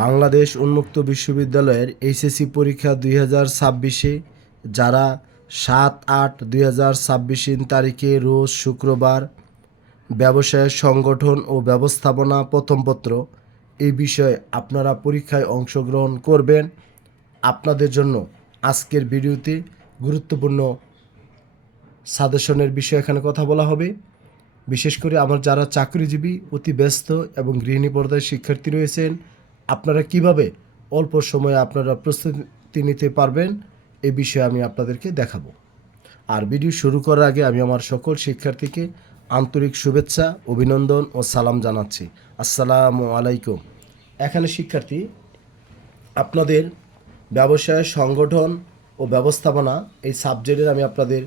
বাংলাদেশ উন্মুক্ত বিশ্ববিদ্যালয়ের এইচএসসি পরীক্ষা 2026-এ যারা 7-8-2026 তারিখে রোজ শুক্রবার ব্যবসায় সংগঠন ও ব্যবস্থাপনা প্রথম পত্র এই বিষয়ে আপনারা পরীক্ষায় অংশগ্রহণ করবেন, আপনাদের জন্য আজকের ভিডিওতে গুরুত্বপূর্ণ সাজেশনের বিষয়ে এখানে কথা বলা হবে। বিশেষ করে আমার যারা চাকরিজীবী, অতি ব্যস্ত এবং গৃহিণী পর্যায়ের শিক্ষার্থী রয়েছেন, আপনারা কিভাবে অল্প সময়ে আপনারা প্রস্তুতি নিতে পারবেন এই বিষয়ে আমি আপনাদেরকে দেখাবো। আর ভিডিও শুরু করার আগে আমি আমার সকল শিক্ষার্থীকে আন্তরিক শুভেচ্ছা, অভিনন্দন ও সালাম জানাচ্ছি। আসসালামু আলাইকুম। এখানে শিক্ষার্থী, আপনাদের ব্যবসায় সংগঠন ও ব্যবস্থাপনা এই সাবজেক্টের আমি আপনাদের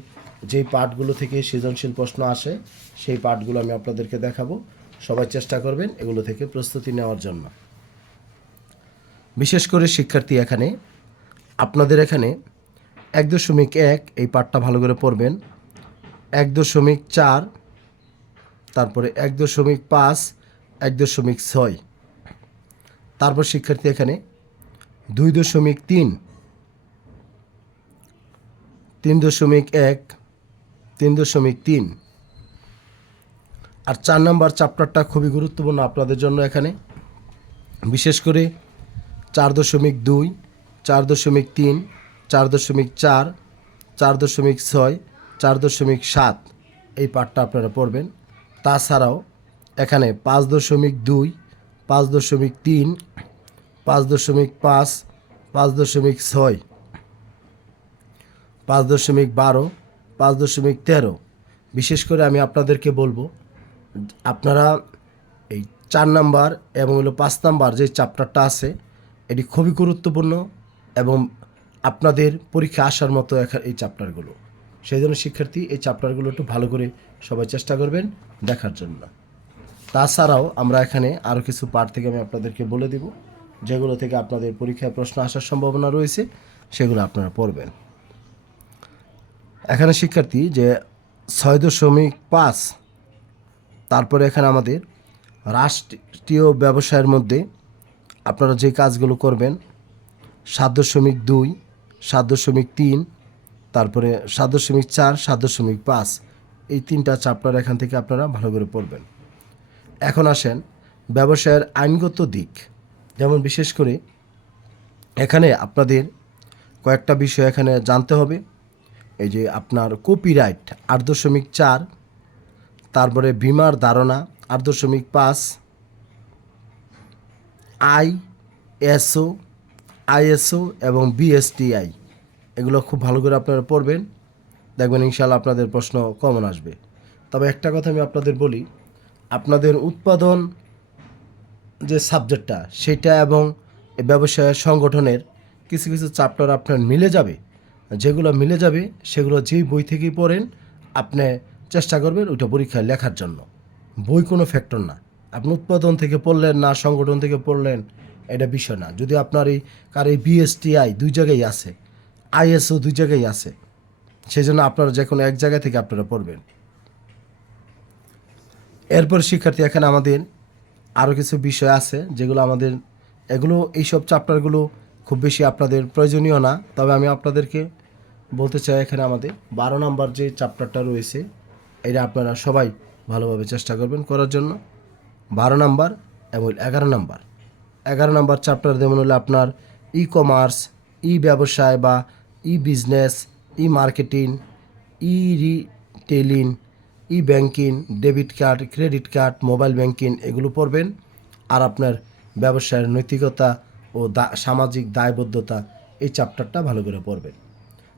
যেই পার্টগুলো থেকে সৃজনশীল প্রশ্ন আসে সেই পার্টগুলো আমি আপনাদেরকে দেখাবো। সবাই চেষ্টা করবেন এগুলো থেকে প্রস্তুতি নেওয়ার জন্য। বিশেষ করে শিক্ষার্থী, এখানে আপনাদের এখানে 1.1 এই পার্টটা ভালো করে পড়বেন, 1.4, তারপরে 1.5, 1.6, তারপর শিক্ষার্থী এখানে 2.3, 3.1, 3.3 আর 4 নম্বর চ্যাপ্টারটা খুবই গুরুত্বপূর্ণ আপনাদের জন্য। এখানে বিশেষ করে 4.2, 4.3, 4.4, 4.6, 4.7 এই পার্টটা আপনারা পড়বেন। তাছাড়াও এখানে 5.2, 5.3, 5.5, 5.6, 5.12, 5.13 বিশেষ করে আমি আপনাদেরকে বলবো, আপনারা এই 4 নাম্বার এবং 5 নাম্বার যে চ্যাপ্টারটা আছে এটি খুবই গুরুত্বপূর্ণ এবং আপনাদের পরীক্ষা আসার মতো এই চ্যাপ্টারগুলো। সেই জন্য শিক্ষার্থী, এই চ্যাপ্টারগুলো একটু ভালো করে সবাই চেষ্টা করবেন দেখার জন্য। তাছাড়াও আমরা এখানে আরও কিছু পার্ট থেকে আমি আপনাদেরকে বলে দিব, যেগুলো থেকে আপনাদের পরীক্ষায় প্রশ্ন আসার সম্ভাবনা রয়েছে, সেগুলো আপনারা পড়বেন। এখানে শিক্ষার্থী যে 6.5, তারপরে এখানে আমাদের রাষ্ট্রীয় ব্যবসায়ের মধ্যে আপনারা যে কাজগুলো করবেন 7.2, 7.3, তারপরে 7.4, 7.5 এই 3টা চ্যাপ্টার এখান থেকে আপনারা ভালো করে পড়বেন। এখন আসেন ব্যবসায়ের আইনগত দিক, যেমন বিশেষ করে এখানে আপনাদের কয়েকটা বিষয় এখানে জানতে হবে। এই যে আপনার কপিরাইট 8.4, তারপরে বীমার ধারণা 8.5, আইএসও এবং বিএসটিআই এগুলো খুব ভালো করে আপনারা পড়বেন, দেখবেন ইনশাআল্লাহ আপনাদের প্রশ্ন কমন আসবে। তবে একটা কথা আমি আপনাদের বলি, আপনাদের উৎপাদন যে সাবজেক্টটা সেটা এবং ব্যবসায় সংগঠনের কিছু কিছু চ্যাপ্টার আপনার মিলে যাবে, যেগুলো মিলে যাবে সেগুলো যেই বই থেকেই পড়েন আপনি চেষ্টা করবেন ওইটা পরীক্ষায় লেখার জন্য। বই কোনো ফ্যাক্টর না, আপনি উৎপাদন থেকে পড়লেন না সংগঠন থেকে পড়লেন এটা বিষয় না। যদি আপনার এই বিএসটিআই 2 জায়গায় আছে, আইএসও 2 জায়গায় আছে, সেই জন্য আপনারা যে কোনো এক জায়গা থেকে আপনারা পড়বেন। এরপর শিক্ষার্থী, এখানে আমাদের আরও কিছু বিষয় আছে যেগুলো আমাদের এইসব চ্যাপ্টারগুলো খুব বেশি আপনাদের প্রয়োজনীয় না, তবে আমি আপনাদেরকে বলতে চাই এখানে আমাদের 12 নম্বর যে চ্যাপ্টারটা রয়েছে এটা আপনারা সবাই ভালোভাবে চেষ্টা করবেন করার জন্য। 12 নম্বর এবং 11 নম্বর চ্যাপ্টার যেমন হলো আপনার ই কমার্স, ই ব্যবসায় বা e business, e marketing, e retailing, e banking, debit card, credit card, mobile banking এগুলো পড়বেন। আর আপনার ব্যবসায়ের নৈতিকতা ও সামাজিক দায়বদ্ধতা এই চ্যাপ্টারটা ভালো করে পড়বেন।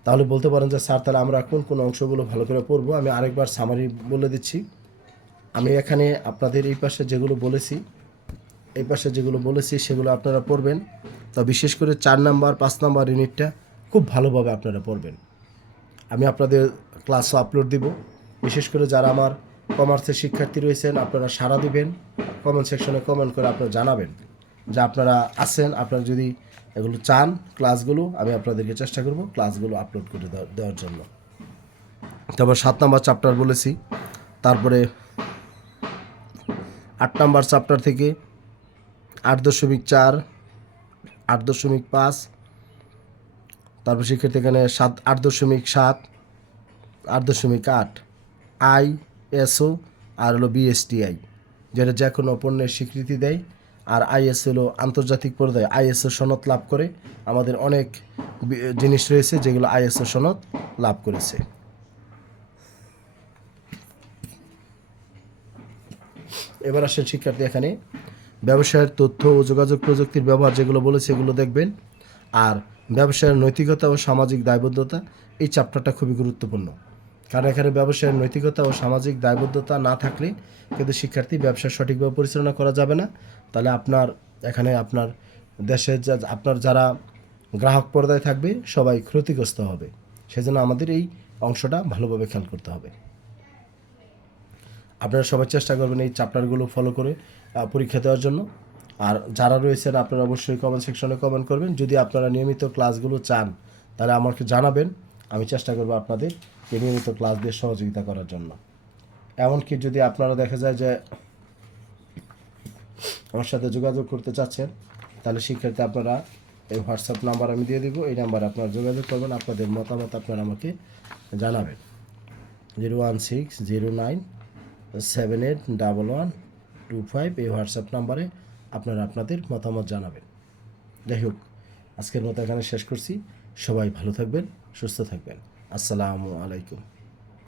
তাহলে বলতে পারেন যে স্যার তাহলে আমরা কোন অংশগুলো ভালো করে পড়বো। আমি আরেকবার সামারি বলে দিচ্ছি। আমি এখানে আপনাদের এই পাশে যেগুলো বলেছি সেগুলো আপনারা পড়বেন। তা বিশেষ করে 4 নাম্বার 5 নাম্বার ইউনিটটা খুব ভালোভাবে আপনারা পড়বেন। আমি আপনাদের ক্লাসও আপলোড দিব। বিশেষ করে যারা আমার কমার্সের শিক্ষার্থী রয়েছেন আপনারা সাড়া দিবেন, কমেন্ট সেকশনে কমেন্ট করে আপনারা জানাবেন যে আপনারা আছেন। আপনারা যদি এগুলো চান ক্লাসগুলো, আমি আপনাদেরকে চেষ্টা করব ক্লাসগুলো আপলোড করে দেওয়ার জন্য। তারপর 7 নাম্বার চ্যাপ্টার বলেছি, তারপরে 8 নাম্বার চ্যাপ্টার থেকে 8.4, 8.5, তারপর শিক্ষার্থী এখানে 8.7, 8.8 ISO আর হলো BSTI, যেটা যে কোনো পণ্যের স্বীকৃতি দেয়। আর ISO হলো আন্তর্জাতিক পর্যায়ে ISO সনদ লাভ করে। আমাদের অনেক জিনিস রয়েছে যেগুলো ISO সনদ লাভ করেছে। এবার আসেন শিক্ষার্থী, এখানে ব্যবসায়ের তথ্য ও যোগাযোগ প্রযুক্তির ব্যবহার যেগুলো বলেছে এগুলো দেখবেন। আর ব্যবসায়ের নৈতিকতা ও সামাজিক দায়বদ্ধতা, এই চ্যাপ্টারটা খুবই গুরুত্বপূর্ণ, কারণ এখানে ব্যবসায়ের নৈতিকতা ও সামাজিক দায়বদ্ধতা না থাকলে কিন্তু শিক্ষার্থী ব্যবসা সঠিকভাবে পরিচালনা করা যাবে না। তাহলে আপনার এখানে আপনার দেশের আপনার যারা গ্রাহক পর্দায় থাকবে সবাই ক্ষতিগ্রস্ত হবে। সেজন্য আমাদের এই অংশটা ভালোভাবে খেয়াল করতে হবে। আপনারা সবাই চেষ্টা করবেন এই চ্যাপ্টারগুলো ফলো করে পরীক্ষা দেওয়ার জন্য। আর যারা রয়েছেন আপনারা অবশ্যই কমেন্ট সেকশনে কমেন্ট করবেন। যদি আপনারা নিয়মিত ক্লাসগুলো চান তাহলে আমাকে জানাবেন, আমি চেষ্টা করব আপনাদের নিয়মিত ক্লাস দিয়ে সহযোগিতা করার জন্য। এমনকি যদি আপনারা দেখা যায় যে আমার সাথে যোগাযোগ করতে চাচ্ছেন, তাহলে শিক্ষার্থী আপনারা এই হোয়াটসঅ্যাপ নাম্বার আমি দিয়ে দিব, এই নাম্বারে আপনারা যোগাযোগ করবেন, আপনাদের মতামত আপনারা আমাকে জানাবেন। 01609781125 এই হোয়াটসঅ্যাপ নাম্বারে আপনারা আপনাদের মতামত জানাবেন। যাই হোক, আজকের মতো এখানে শেষ করছি। সবাই ভালো থাকবেন, সুস্থ থাকবেন। আসসালামু আলাইকুম।